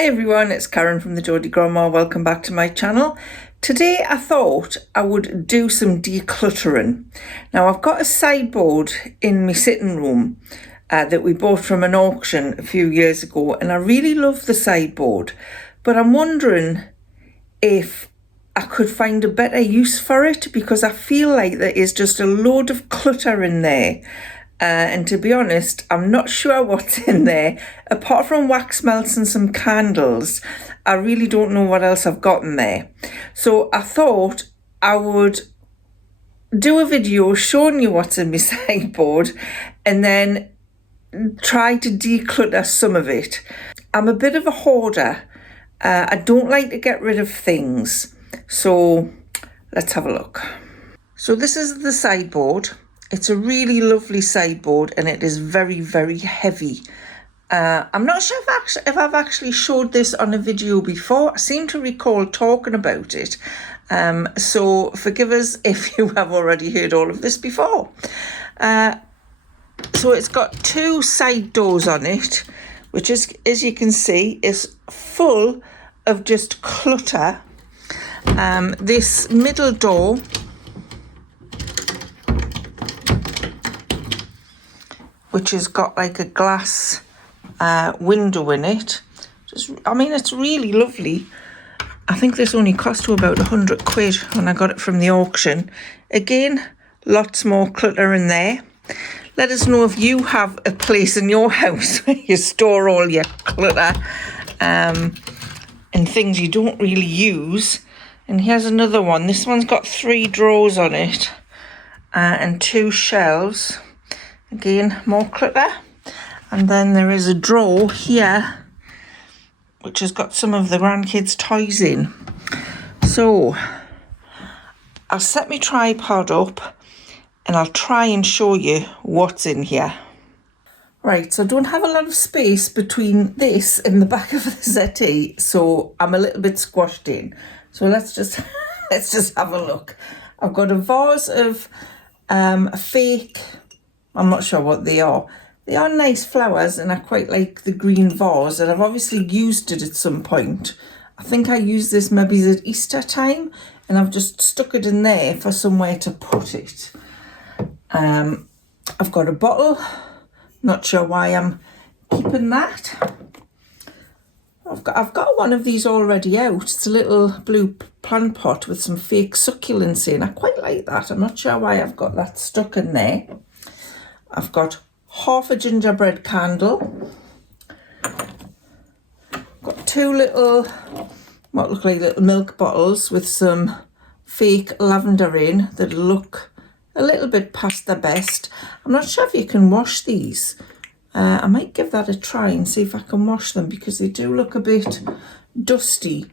Hi everyone, it's Karen from the Geordie Grandma. Welcome back to my channel. Today I thought I would do some decluttering. Now I've got a sideboard in my sitting room that we bought from an auction a few years ago, and I really love the sideboard, but I'm wondering if I could find a better use for it, because I feel like there is just a load of clutter in there. And to be honest, I'm not sure what's in there. Apart from wax melts and some candles, I really don't know what else I've got in there. So I thought I would do a video showing you what's in my sideboard and then try to declutter some of it. I'm a bit of a hoarder. I don't like to get rid of things. So let's have a look. So this is the sideboard. It's a really lovely sideboard and it is very, very heavy. I'm not sure if I've actually showed this on a video before. I seem to recall talking about it. So forgive us if you have already heard all of this before. So it's got two side doors on it, which is, as you can see, is full of just clutter. This middle door which has got like a glass window in it. I mean, it's really lovely. I think this only cost you about 100 quid when I got it from the auction. Again, lots more clutter in there. Let us know if you have a place in your house where you store all your clutter and things you don't really use. And here's another one. This one's got 3 drawers on it and 2 shelves. Again, more clutter. And then there is a drawer here which has got some of the grandkids' toys in. So I'll set my tripod up and I'll try and show you what's in here. Right, so I don't have a lot of space between this and the back of the settee, so I'm a little bit squashed in. So let's just have a look. I've got a vase of fake, I'm not sure what they are. They are nice flowers and I quite like the green vase, and I've obviously used it at some point. I think I used this maybe at Easter time and I've just stuck it in there for somewhere to put it. I've got a bottle, not sure why I'm keeping that. I've got one of these already out. It's a little blue plant pot with some fake succulents in. I quite like that. I'm not sure why I've got that stuck in there. I've got half a gingerbread candle. Got 2 little, what look like little milk bottles with some fake lavender in that look a little bit past their best. I'm not sure if you can wash these. I might give that a try and see if I can wash them, because they do look a bit dusty.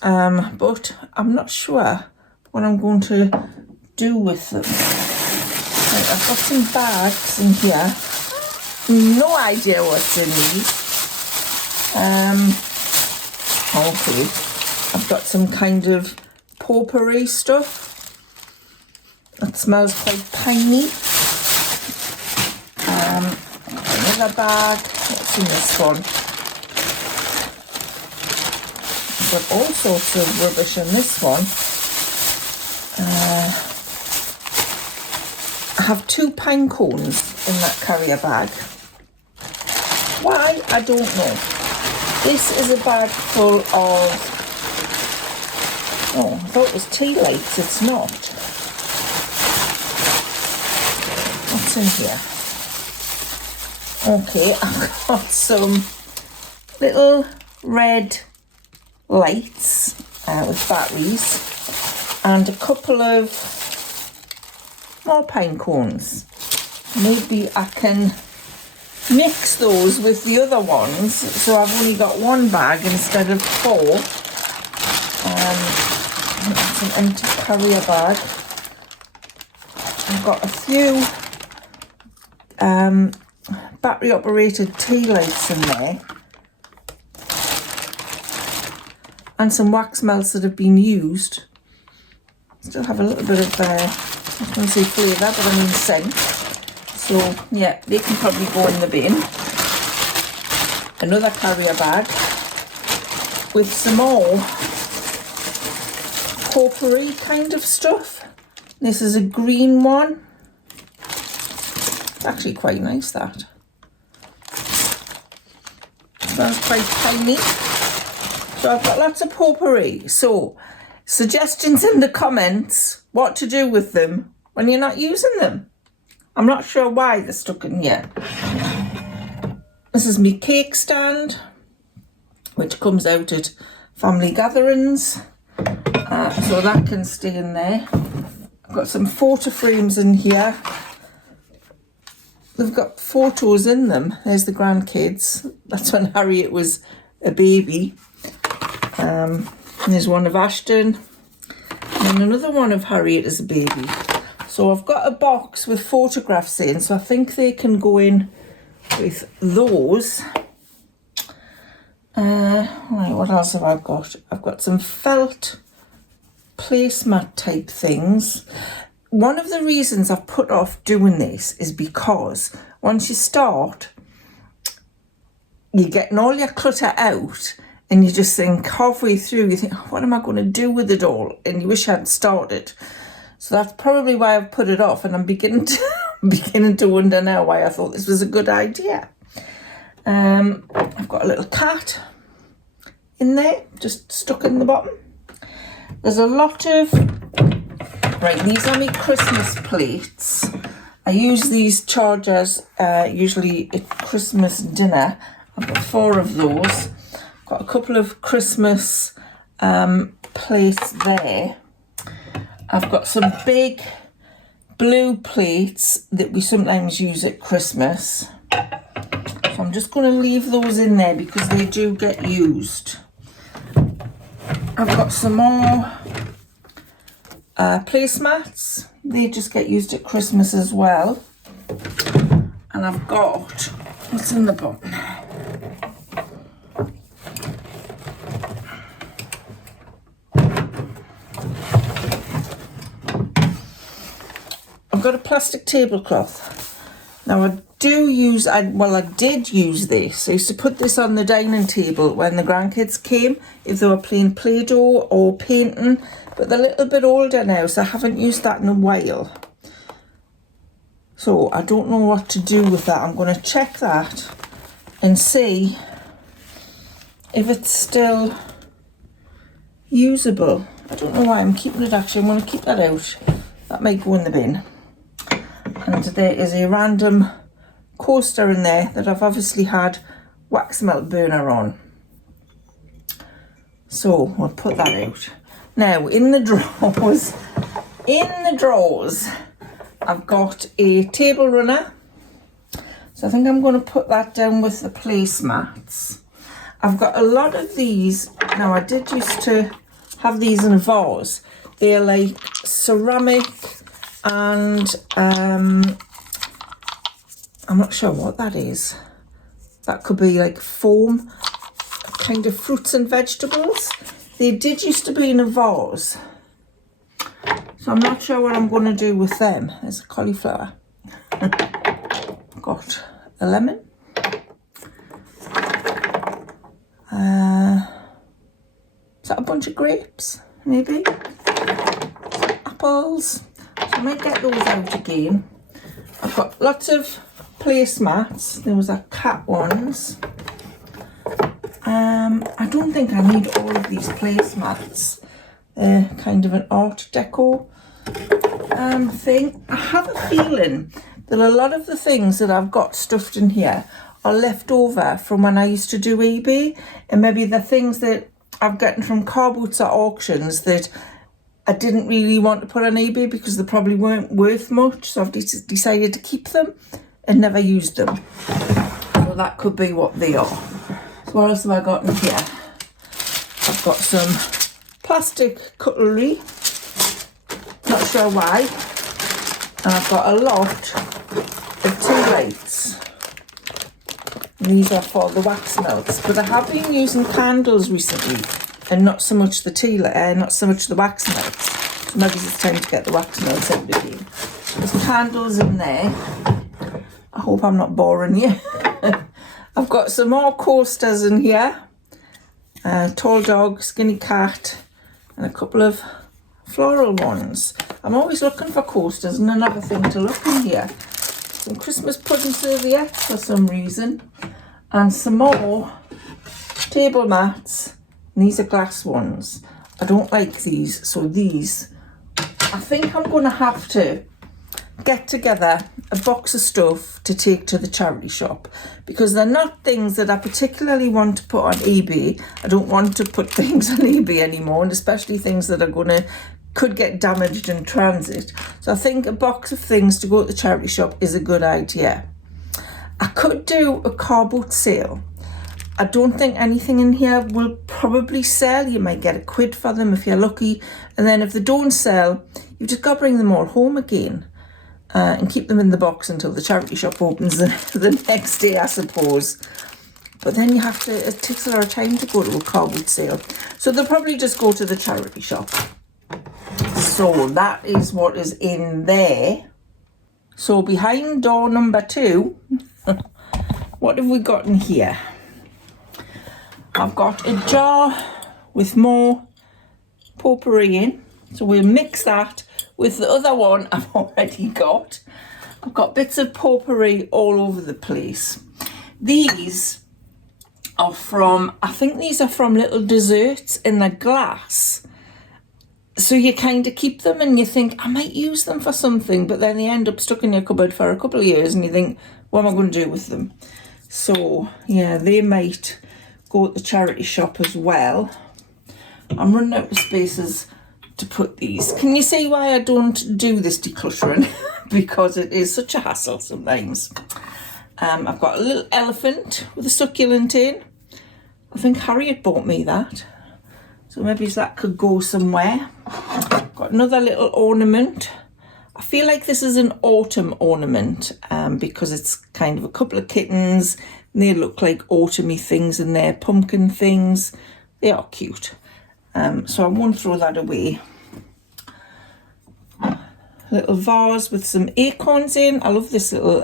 But I'm not sure what I'm going to do with them. Right, I've got some bags in here. No idea what's in these. Okay. I've got some kind of potpourri stuff. That smells quite piney. Another bag. What's in this one? I've got all sorts of rubbish in this one. I have 2 pine cones in that carrier bag. Why? I don't know. This is a bag full of... Oh, I thought it was tea lights. It's not. What's in here? Okay, I've got some little red lights with batteries and a couple of more pine cones. Maybe I can mix those with the other ones, so I've only got 1 bag instead of 4. That's an empty carrier bag. I've got a few battery operated tea lights in there and some wax melts that have been used. Still have a little bit of I was going to say flavour, but I mean scent. So yeah, they can probably go in the bin. Another carrier bag with some more potpourri kind of stuff. This is a green one. It's actually quite nice, that. Smells quite tiny. So I've got lots of potpourri. So suggestions in the comments what to do with them when you're not using them. I'm not sure why they're stuck in here. This is my cake stand, which comes out at family gatherings. So that can stay in there. I've got some photo frames in here. They've got photos in them. There's the grandkids. That's when Harriet was a baby. There's one of Ashton. And another one of Harriet as a baby. So I've got a box with photographs in. So I think they can go in with those. Right, what else have I got? I've got some felt placemat type things. One of the reasons I've put off doing this is because once you start, you're getting all your clutter out and you just think halfway through, you think, oh, what am I going to do with it all? And you wish I hadn't started. So that's probably why I've put it off, and I'm beginning to wonder now why I thought this was a good idea. I've got a little cat in there, just stuck in the bottom. There's a lot of, right, these are my Christmas plates. I use these chargers usually at Christmas dinner. I've got 4 of those. Got a couple of Christmas plates there. I've got some big blue plates that we sometimes use at Christmas. So I'm just going to leave those in there because they do get used. I've got some more placemats. They just get used at Christmas as well. And I've got, what's in the bottom? I've got a plastic tablecloth. Now I did use this. I used to put this on the dining table when the grandkids came, if they were playing Play-Doh or painting, but they're a little bit older now, so I haven't used that in a while. So I don't know what to do with that. I'm going to check that and see if it's still usable. I don't know why I'm keeping it, actually. I'm going to keep that out. That might go in the bin. And there is a random coaster in there that I've obviously had wax melt burner on. So we'll put that out. Now in the drawers, I've got a table runner. So I think I'm going to put that down with the placemats. I've got a lot of these. Now I did used to have these in a vase. They're like ceramic and I'm not sure what that is. That could be like foam, kind of fruits and vegetables. They did used to be in a vase. So I'm not sure what I'm going to do with them. There's a cauliflower. Got a lemon. Is that a bunch of grapes? Maybe. Apples. So I might get those out again. I've got lots of placemats. There was a cat ones. I don't think I need all of these placemats. They're kind of an art deco thing. I have a feeling that a lot of the things that I've got stuffed in here are left over from when I used to do eBay, and maybe the things that I've gotten from car boots at auctions that I didn't really want to put on eBay because they probably weren't worth much, so I've decided to keep them and never used them. So that could be what they are. So what else have I got in here? I've got some plastic cutlery, not sure why, and I've got a lot of tea lights. These are for the wax melts, but I have been using candles recently and not so much the wax melts. So maybe it's time to get the wax melts out again. There's candles in there. I hope I'm not boring you. I've got some more coasters in here. tall dog, skinny cat, and a couple of floral ones. I'm always looking for coasters, and another thing to look in here. Some Christmas pudding serviettes for some reason, and some more table mats. And these are glass ones. I don't like these, so these, I think I'm going to have to get together a box of stuff to take to the charity shop, because they're not things that I particularly want to put on eBay. I don't want to put things on eBay anymore, and especially things that are could get damaged in transit. So I think a box of things to go to the charity shop is a good idea. I could do a car boot sale. I don't think anything in here will probably sell. You might get £1 for them if you're lucky, and then if they don't sell, you've just got to bring them all home again. And keep them in the box until the charity shop opens the next day, I suppose. But then it takes a lot of time to go to a car boot sale. So they'll probably just go to the charity shop. So that is what is in there. So behind door number 2, what have we got in here? I've got a jar with more potpourri in. So we'll mix that with the other one I've already got. I've got bits of potpourri all over the place. These are from, I think these are from little desserts in the glass. So you kind of keep them and you think, I might use them for something, but then they end up stuck in your cupboard for a couple of years and you think, what am I going to do with them? So yeah, they might go at the charity shop as well. I'm running out of spaces to put these. Can you see why I don't do this decluttering? Because it is such a hassle sometimes. I've got a little elephant with a succulent in. I think Harriet bought me that, so maybe that could go somewhere. Got another little ornament. I feel like this is an autumn ornament because it's kind of a couple of kittens and they look like autumny things in there, pumpkin things. They are cute. So I won't throw that away. Little vase with some acorns in. I love this little,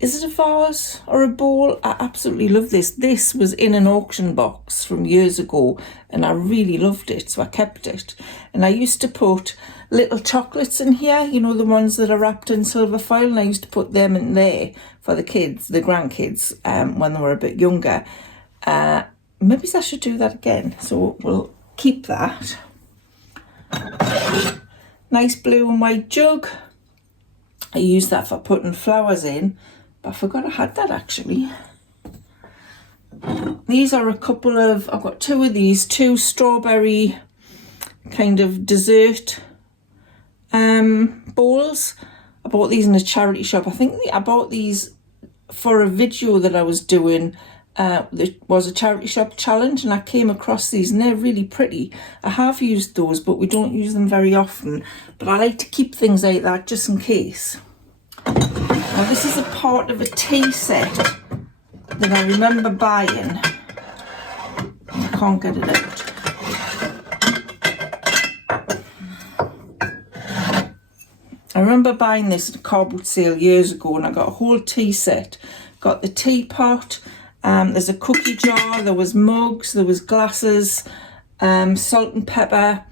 is it a vase or a bowl? I absolutely love this. This was in an auction box from years ago and I really loved it, so I kept it. And I used to put little chocolates in here, you know, the ones that are wrapped in silver foil, and I used to put them in there for the kids, the grandkids, when they were a bit younger. Maybe I should do that again, so we'll keep that. Nice blue and white jug. I use that for putting flowers in, but I forgot I had that actually. These are a couple of, I've got 2 of these, 2 strawberry kind of dessert bowls. I bought these in a charity shop. I think I bought these for a video that I was doing. There was a charity shop challenge and I came across these and they're really pretty. I have used those, but we don't use them very often. But I like to keep things like that just in case. Now this is a part of a tea set that I remember buying. I can't get it out. I remember buying this at a car boot sale years ago and I got a whole tea set. Got the teapot. There's a cookie jar, there was mugs, there was glasses, salt and pepper,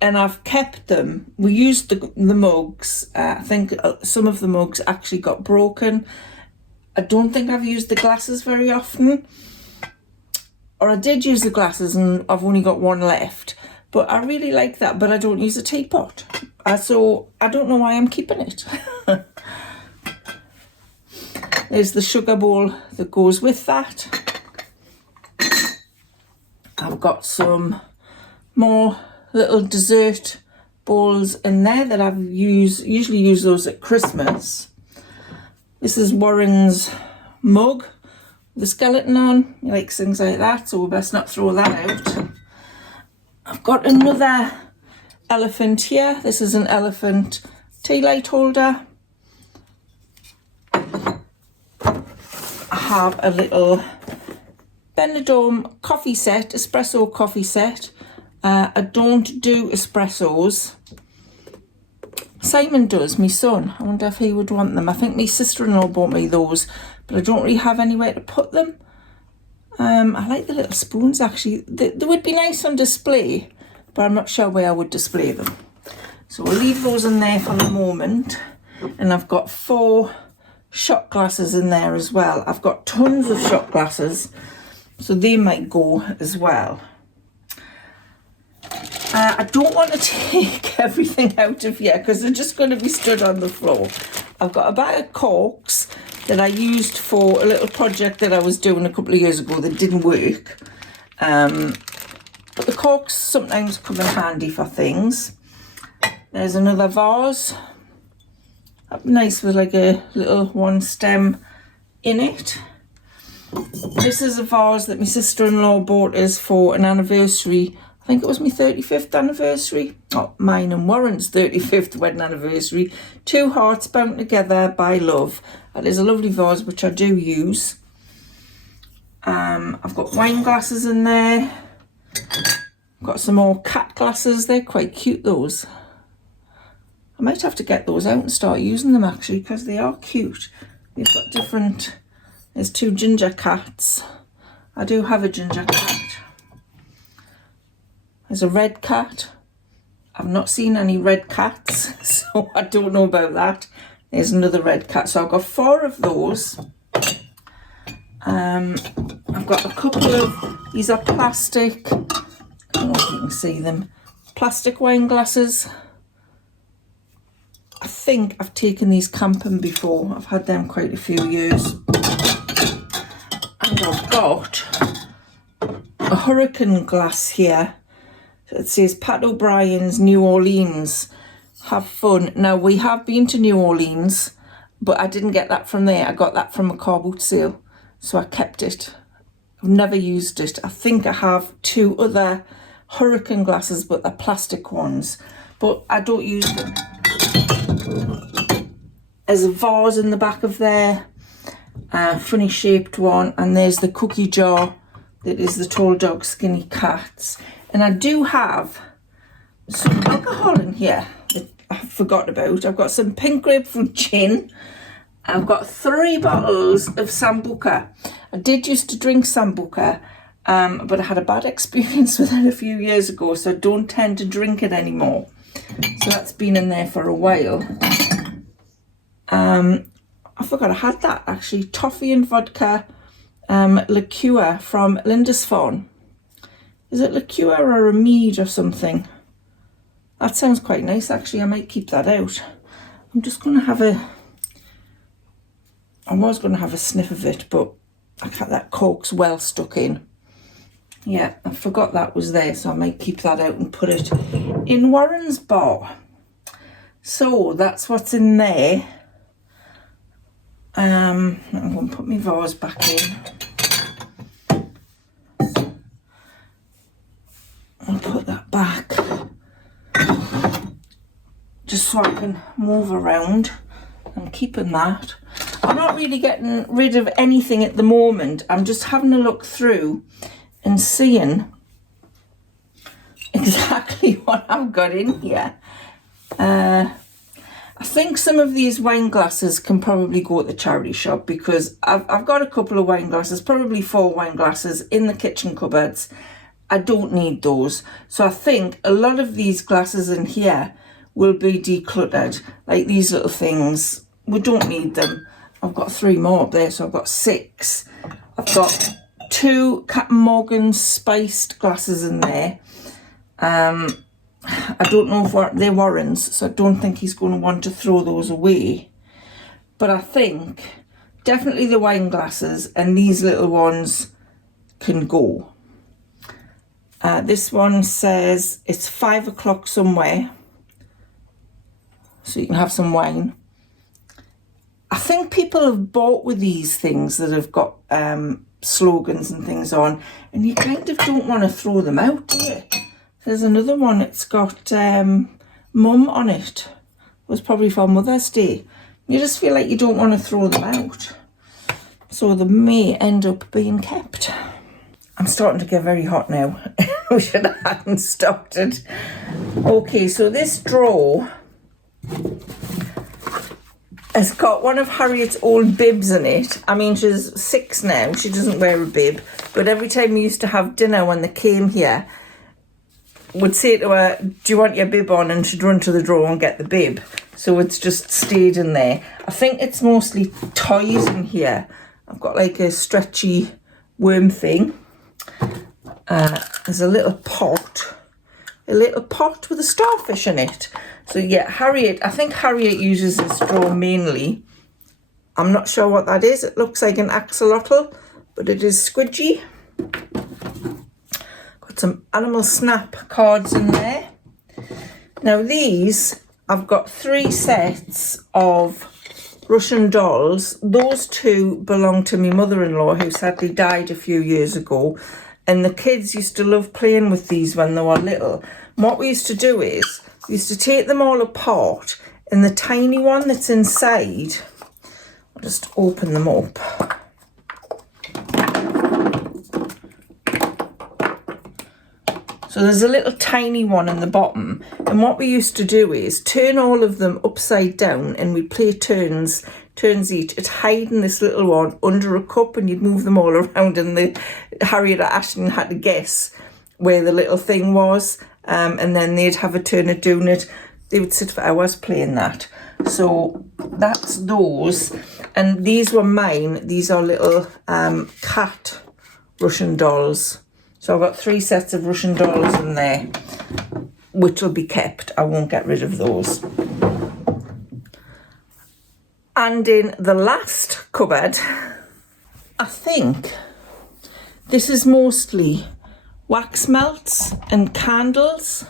and I've kept them. We used the mugs. I think some of the mugs actually got broken. I don't think I've used the glasses very often, or I did use the glasses and I've only got one left, but I really like that, but I don't use a teapot. So I don't know why I'm keeping it. There's the sugar bowl that goes with that. I've got some more little dessert bowls in there that I've usually use those at Christmas. This is Warren's mug with a skeleton on. He likes things like that, so we best not throw that out. I've got another elephant here. This is an elephant tea light holder. I have a little Benidorm coffee set, espresso coffee set. I don't do espressos. Simon does, my son. I wonder if he would want them. I think my sister-in-law bought me those, but I don't really have anywhere to put them. I like the little spoons actually. They would be nice on display, but I'm not sure where I would display them. So we'll leave those in there for the moment. And I've got 4 shot glasses in there as well. I've got tons of shot glasses, so they might go as well. I don't want to take everything out of here because they're just going to be stood on the floor. I've got a bag of corks that I used for a little project that I was doing a couple of years ago that didn't work. But the corks sometimes come in handy for things. There's another vase. Nice with like a little one stem in it. This is a vase that my sister-in-law bought us for an anniversary. I think it was my 35th anniversary. Oh, mine and Warren's 35th wedding anniversary. 2 hearts bound together by love. That is a lovely vase which I do use. I've got wine glasses in there. I've got some more cat glasses. They're quite cute, those. I might have to get those out and start using them actually because they are cute. They've got different... There's 2 ginger cats. I do have a ginger cat. There's a red cat. I've not seen any red cats, so I don't know about that. There's another red cat. So I've got 4 of those. I've got a couple of... These are plastic... I don't know if you can see them. Plastic wine glasses. I think I've taken these camping before. I've had them quite a few years. And I've got a hurricane glass here. It says Pat O'Brien's New Orleans. Have fun. Now, we have been to New Orleans, but I didn't get that from there. I got that from a car boot sale, so I kept it. I've never used it. I think I have 2 other hurricane glasses, but they're plastic ones. But I don't use them. There's a vase in the back of there, a funny shaped one, and there's the cookie jar that is the Tall Dog Skinny Cats. And I do have some alcohol in here that I forgot about. I've got some pink grapefruit gin. I've got 3 bottles of Sambuca. I did used to drink Sambuca, but I had a bad experience with it a few years ago, so I don't tend to drink it anymore. So that's been in there for a while. I forgot I had that actually. Toffee and vodka liqueur from Lindisfarne. Is it liqueur or a mead or something? That sounds quite nice actually. I might keep that out. I'm just going to have a... I was going to have a sniff of it, but I can't, that cork's well stuck in. Yeah, I forgot that was there, so I might keep that out and put it in Warren's bar. So that's what's in there. I'm going to put my vase back in. I'll put that back just so I can move around. I'm keeping that. I'm not really getting rid of anything at the moment. I'm just having a look through and seeing exactly what I've got in here. I think some of these wine glasses can probably go at the charity shop because I've got a couple of wine glasses, probably 4 wine glasses in the kitchen cupboards. I don't need those. So I think a lot of these glasses in here will be decluttered. Like these little things, we don't need them. I've got 3 more up there, so I've got 6. I've got 2 Captain Morgan spiced glasses in there. I don't know if they're Warren's, so I don't think he's going to want to throw those away. But I think definitely the wine glasses and these little ones can go. This one says it's 5 o'clock somewhere, so you can have some wine. I think people have bought with these things that have got slogans and things on, and you kind of don't want to throw them out, do you? There's another one, it's got mum on it. It was probably for Mother's Day. You just feel like you don't want to throw them out, so they may end up being kept. I'm starting to get very hot now. We should have hadn't started. Okay, so this drawer has got one of Harriet's old bibs in it. I mean, she's 6 now. She doesn't wear a bib. But every time we used to have dinner when they came here, would say to her, do you want your bib on? And she'd run to the drawer and get the bib. So it's just stayed in there. I think it's mostly toys in here. I've got like a stretchy worm thing. There's a little pot with a starfish in it. So yeah, I think Harriet uses this drawer mainly. I'm not sure what that is. It looks like an axolotl, but it is squidgy. Got some Animal Snap cards in there. Now these, I've got 3 sets of Russian dolls. Those 2 belong to my mother-in-law, who sadly died a few years ago. And the kids used to love playing with these when they were little. And what we used to do is, we used to take them all apart, and the tiny one that's inside, I'll just open them up. So there's a little tiny one in the bottom, and what we used to do is turn all of them upside down, and we'd play turns each. It's hiding this little one under a cup, and you'd move them all around, and Harriet or Ashton had to guess where the little thing was, and then they'd have a turn at doing it. They would sit for hours playing that. So that's those, and these were mine. These are little cat Russian dolls. So I've got 3 sets of Russian dolls in there, which will be kept. I won't get rid of those. And in the last cupboard, I think this is mostly wax melts and candles.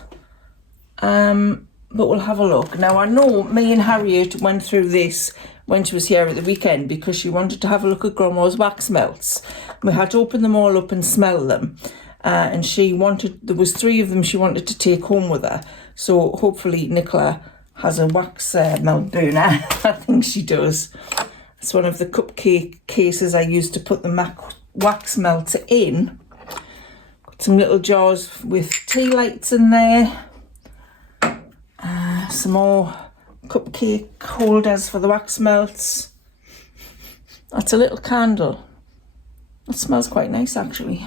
But we'll have a look. Now, I know me and Harriet went through this when she was here at the weekend because she wanted to have a look at Grandma's wax melts. We had to open them all up and smell them. And there was 3 of them she wanted to take home with her. So hopefully Nicola has a wax melt burner. I think she does. It's one of the cupcake cases I used to put the wax melts in. Got some little jars with tea lights in there. Some more cupcake holders for the wax melts. That's a little candle. It smells quite nice actually.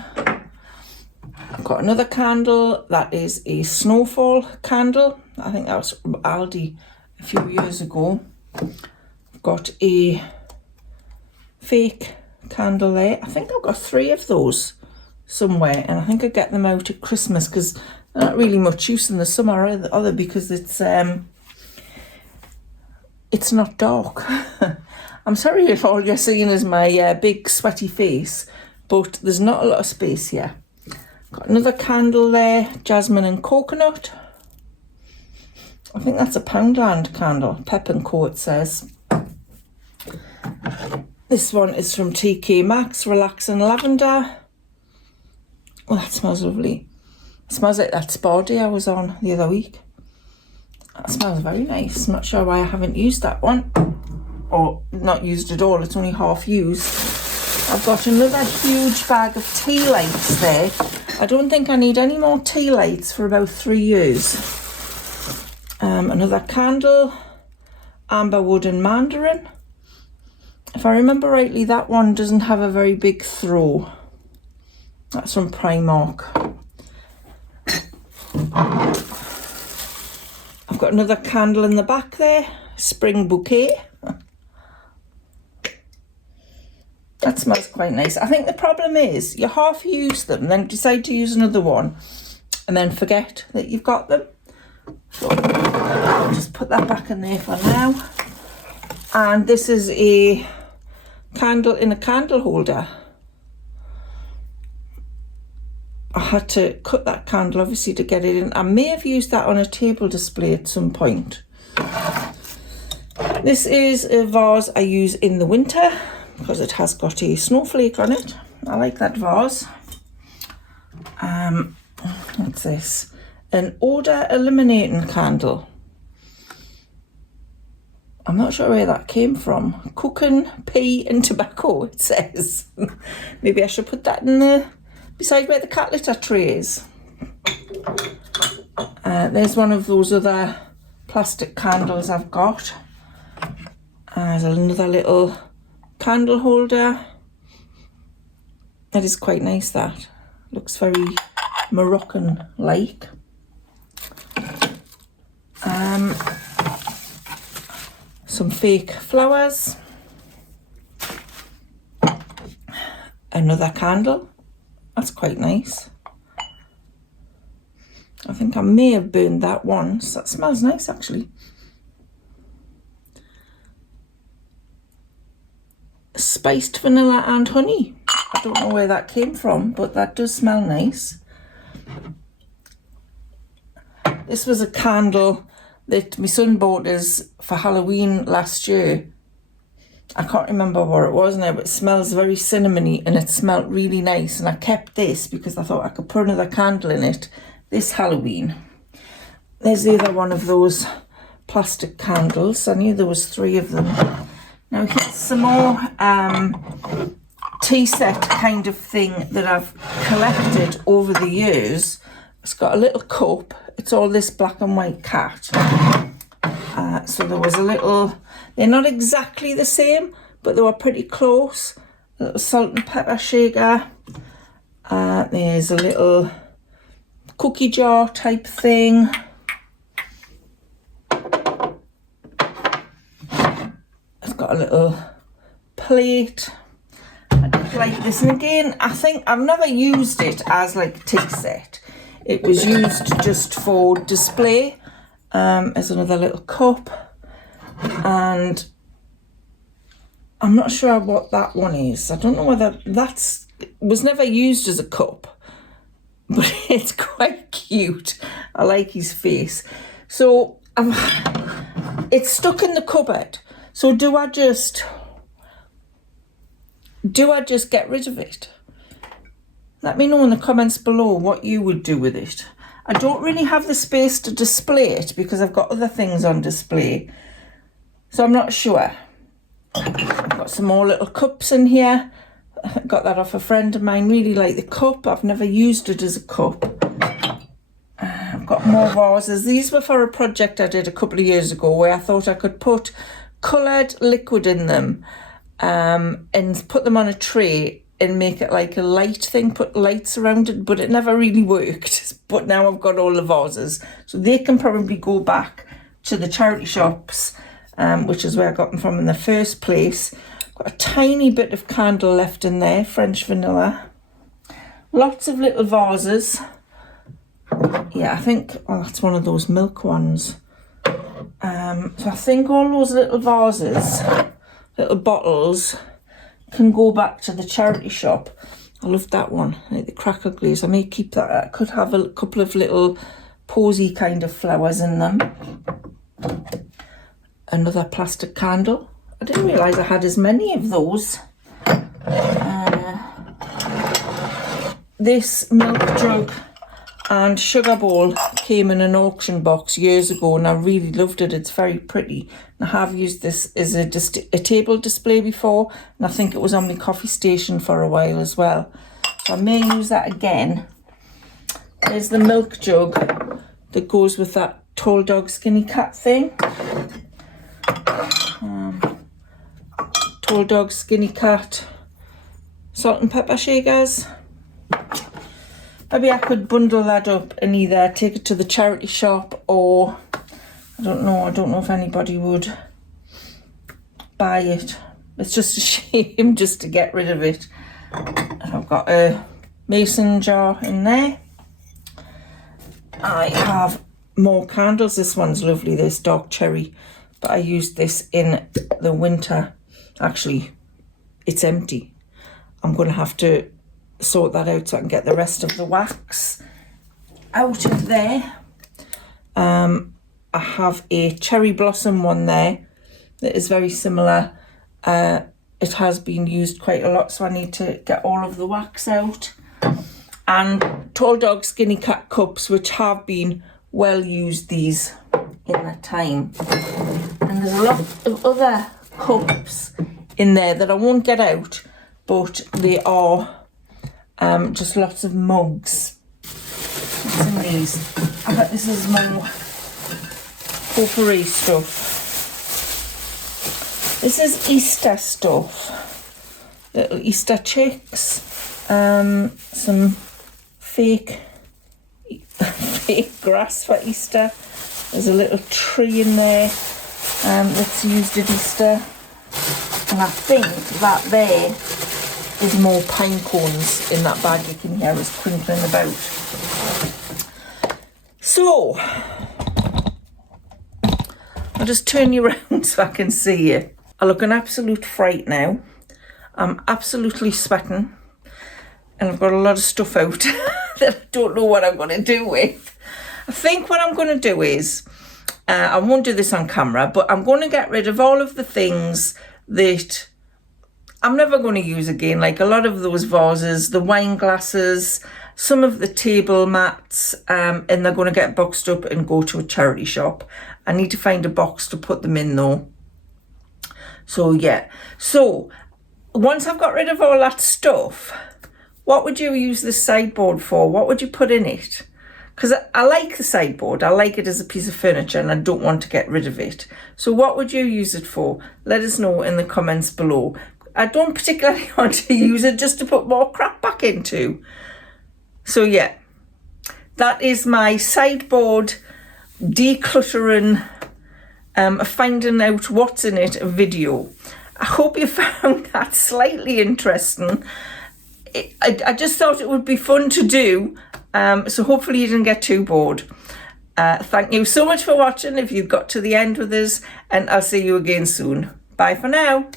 I've got another candle that is a snowfall candle. I think that was from Aldi a few years ago. I've got a fake candle there. I think I've got 3 of those somewhere, and I think I get them out at Christmas because they're not really much use in the summer either because it's not dark. I'm sorry if all you're seeing is my big sweaty face, but there's not a lot of space here. Got another candle there, jasmine and coconut. I think that's a Poundland candle. Pep and Co it says. This one is from TK Maxx, Relaxing Lavender. Oh, that smells lovely. It smells like that spa day I was on the other week. That smells very nice. I'm not sure why I haven't used that one. Or not used at all, it's only half used. I've got another huge bag of tea lights there. I don't think I need any more tea lights for about 3 years. Another candle, amberwood and mandarin. If I remember rightly, that one doesn't have a very big throw. That's from Primark. I've got another candle in the back there, spring bouquet. That smells quite nice. I think the problem is you half use them, then decide to use another one, and then forget that you've got them. So I'll just put that back in there for now. And this is a candle in a candle holder. I had to cut that candle obviously to get it in. I may have used that on a table display at some point. This is a vase I use in the winter because it has got a snowflake on it. I like that vase. What's this? An odour eliminating candle. I'm not sure where that came from. Cooking, pea and tobacco, it says. Maybe I should put that in there beside where the cat litter tray is. There's one of those other plastic candles I've got. There's another little candle holder. That is quite nice, that. Looks very Moroccan-like. Some fake flowers. Another candle. That's quite nice. I think I may have burned that once. That smells nice, actually. Spiced vanilla and honey. I don't know where that came from, but that does smell nice. This was a candle that my son bought us for Halloween last year. I can't remember what it was now, but it smells very cinnamony and it smelled really nice. And I kept this because I thought I could put another candle in it this Halloween. There's the other one of those plastic candles. I knew there was 3 of them. Now here's some more tea set kind of thing that I've collected over the years. It's got a little cup. It's all this black and white cat. So there was a little, they're not exactly the same, but they were pretty close. A little salt and pepper shaker. There's a little cookie jar type thing. It's got a little plate. I just like this. And again, I think I've never used it as like a tea set. It was used just for display. There's another little cup. And I'm not sure what that one is. I don't know whether that's, was never used as a cup. But it's quite cute. I like his face. So it's stuck in the cupboard. So do I just get rid of it? Let me know in the comments below what you would do with it. I don't really have the space to display it because I've got other things on display. So I'm not sure. I've got some more little cups in here. I got that off a friend of mine. Really like the cup. I've never used it as a cup. I've got more vases. These were for a project I did a couple of years ago where I thought I could put coloured liquid in them and put them on a tray and make it like a light thing, put lights around it, but it never really worked. But now I've got all the vases, so they can probably go back to the charity shops, which is where I got them from in the first place. Got a tiny bit of candle left in there, French vanilla. Lots of little vases. Yeah, I think, oh, that's one of those milk ones. So I think all those little vases, little bottles, can go back to the charity shop. I love that one, like the cracker glaze. I may keep that. I could have a couple of little posy kind of flowers in them. Another plastic candle. I didn't realise I had as many of those. This milk jug and sugar bowl came in an auction box years ago and I really loved it. It's very pretty. And I have used this as a table display before, and I think it was on my coffee station for a while as well. So I may use that again. There's the milk jug that goes with that tall dog skinny cat thing. Tall dog skinny cat salt and pepper shakers. Maybe I could bundle that up and either take it to the charity shop or I don't know if anybody would buy it. It's just a shame just to get rid of it. And I've got a mason jar in there. I have more candles. This one's lovely, this dark cherry, but I used this in the winter. Actually, it's empty. I'm going to have to sort that out so I can get the rest of the wax out of there. I have a cherry blossom one there that is very similar. It has been used quite a lot, so I need to get all of the wax out. And tall dog skinny cat cups, which have been well used these in that time. And there's a lot of other cups in there that I won't get out, but they are just lots of mugs. What's in these? I bet this is more potpourri stuff. This is Easter stuff. Little Easter chicks. Some fake grass for Easter. There's a little tree in there that's used at Easter. And I think that there is more pine cones in that bag. You can hear us crinkling about. So, I'll just turn you around so I can see you. I look an absolute fright now. I'm absolutely sweating. And I've got a lot of stuff out that I don't know what I'm going to do with. I think what I'm going to do is, I won't do this on camera, but I'm going to get rid of all of the things that I'm never going to use again, like a lot of those vases, the wine glasses, some of the table mats, and they're going to get boxed up and go to a charity shop. I need to find a box to put them in though. So yeah, so once I've got rid of all that stuff, what would you use the sideboard for? What would you put in it? Because I like the sideboard. I like it as a piece of furniture and I don't want to get rid of it. So what would you use it for? Let us know in the comments below. I don't particularly want to use it just to put more crap back into. So yeah, that is my sideboard decluttering, finding out what's in it video. I hope you found that slightly interesting. I just thought it would be fun to do. So hopefully you didn't get too bored. Thank you so much for watching if you've got to the end with us, and I'll see you again soon. Bye for now.